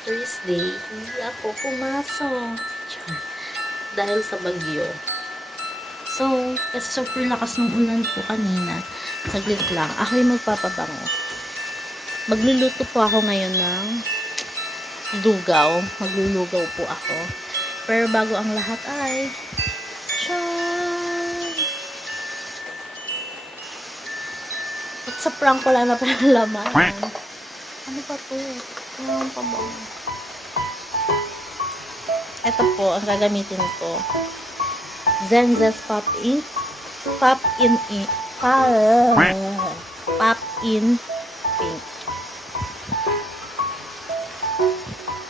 Mother's Day, hindi ako pumasok. Dahil sa bagyo. So, kasi super lakas ng ulan po kanina. Saglit lang. Ako yung magpapabango. Magluluto po ako ngayon ng lugaw. Maglulugaw po ako. Pero bago ang lahat ay at sa prank ko lang na palalaman. Ano pa to? Ano pa ba? Ito po, ang gagamitin ko. Zenza's Pop in Pink.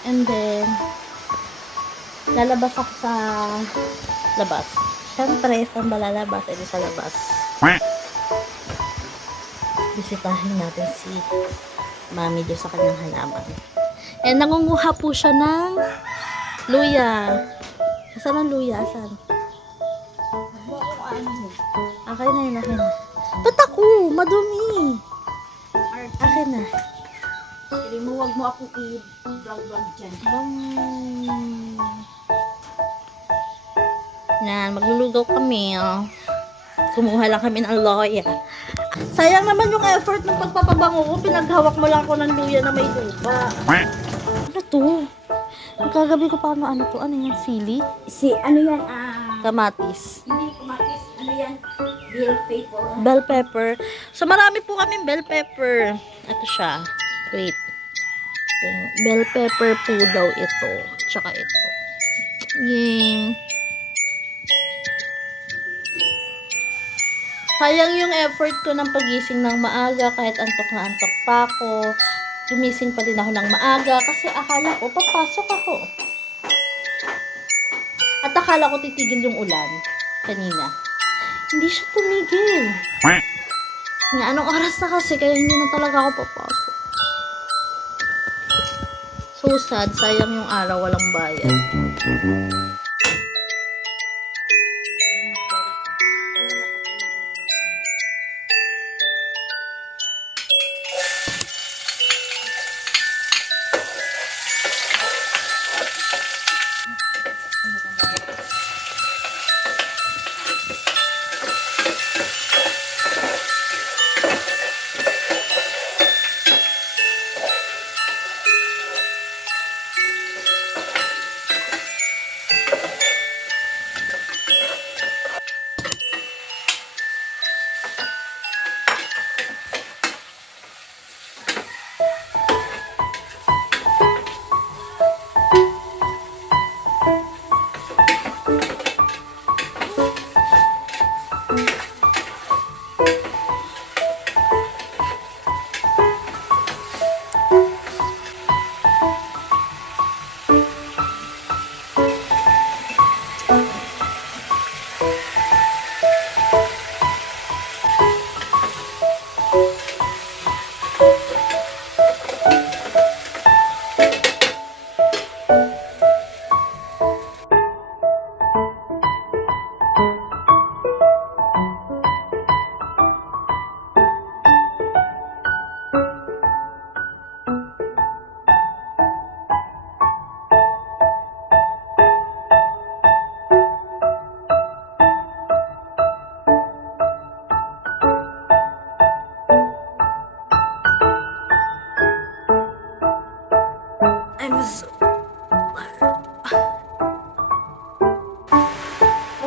And then, lalabas ako sa labas. Siyempre, saan ba lalabas? Ito sa labas. Bisitahin natin si Mami doon sa kanyang halaman. And nangunguha po siya ng luya. Saan ang luya? Saan? Okay na yun, akin na. Ba't ako? Madumi. Akin na. Hindi mo, wag mo akong i-vlog dyan. Yan, maglulugaw kami. Oh. Kumuha lang kami ng loya. Sayang naman yung effort ng pagpapabango ko. Pinaghawak mo lang ako ng luya na may lupa. Ano to? Kagabi ko pa ano to? Ano yung sili? Ano yan? Kamatis. Hindi kamatis. Ano yan? Bell pepper. Bell pepper. So, marami po kaming bell pepper. Ito siya. Wait. Bell pepper po daw ito. Tsaka ito. Yay. Sayang yung effort ko ng pagising ng maaga kahit antok na antok pa ako. Gumising pa din ako ng maaga kasi akala ko papasok ako. At akala ko titigil yung ulan kanina. Hindi siya tumigil. Nga anong oras na kasi kaya hindi na talaga ako papasok. So sad, sayang yung araw, walang bayad.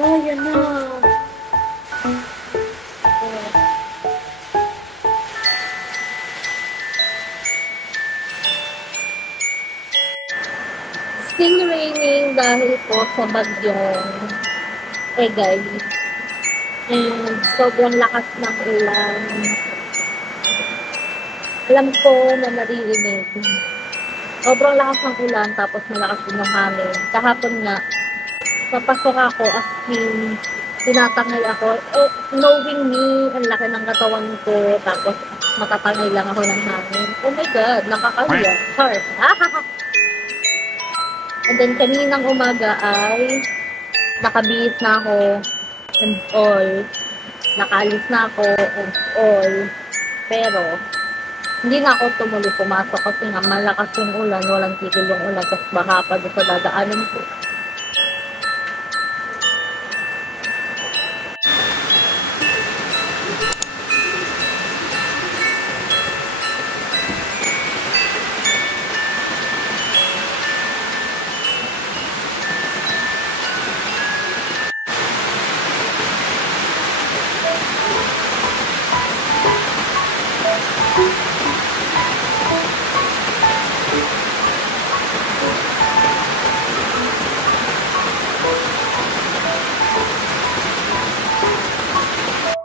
Oh, yan na. Still raining dahil po sa bagyong Egay. And sobrang lakas ng ulan. Alam ko na naririnig. Sobrang lakas ng ulan tapos malakas din ng hangin. Kahapon nga, papasok ako as in, tinatangay ako. Knowing me, ang laki ng katawan ko, tapos matatangay lang ako ng hangin. Oh my God, nakakahiya. Char. And then, kaninang umaga ay nakabihis na ako and all. Nakalis na ako and all. Pero, Hindi na ako tumuloy pumasok kasi nga malakas yung ulan, walang tigil yung ulan, tapos baka pa doon sa dadaanan ko.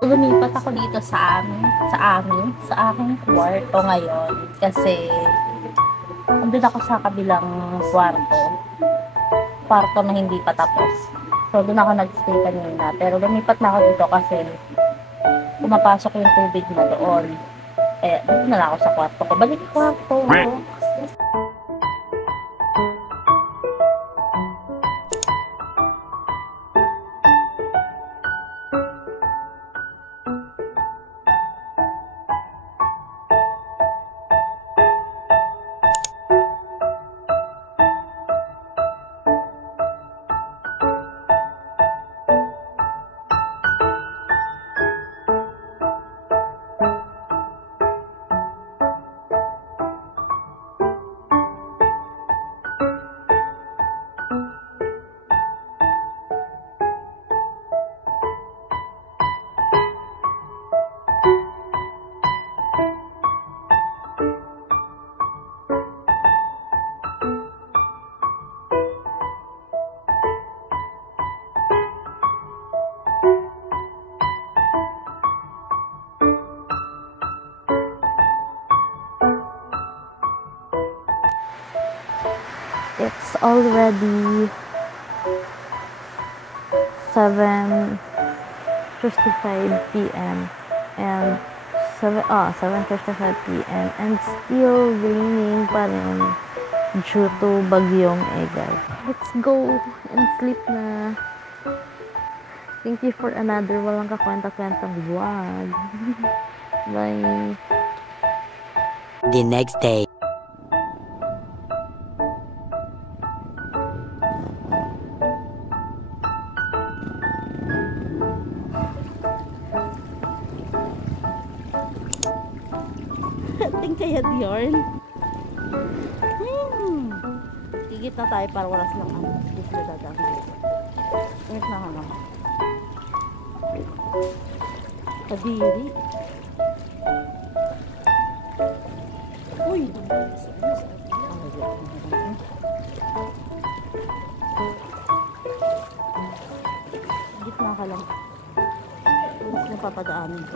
Lumipat ako dito sa aking kwarto ngayon kasi nandun ako sa kabilang kwarto na hindi pa tapos. So, doon ako nag-stay kanina. Pero lumipat na ako dito kasi pumapasok yung tubig na doon. Kaya, dito na lang ako sa kwarto ko. Balik kwarto. It's already 7:55 p.m. and 7:55 p.m. and still raining pa rin due to bagyong Egay. Let's go and sleep na. Thank you for another walang kakwenta-kwentang vlog. Bye. The next day. Ating kaya Diorn. Higit na tayo para wala silang ano. Gusto na dadaan. Ingat na ka lang. Kadiri. Uy! Higit na ka lang. Gusto na papadaanin.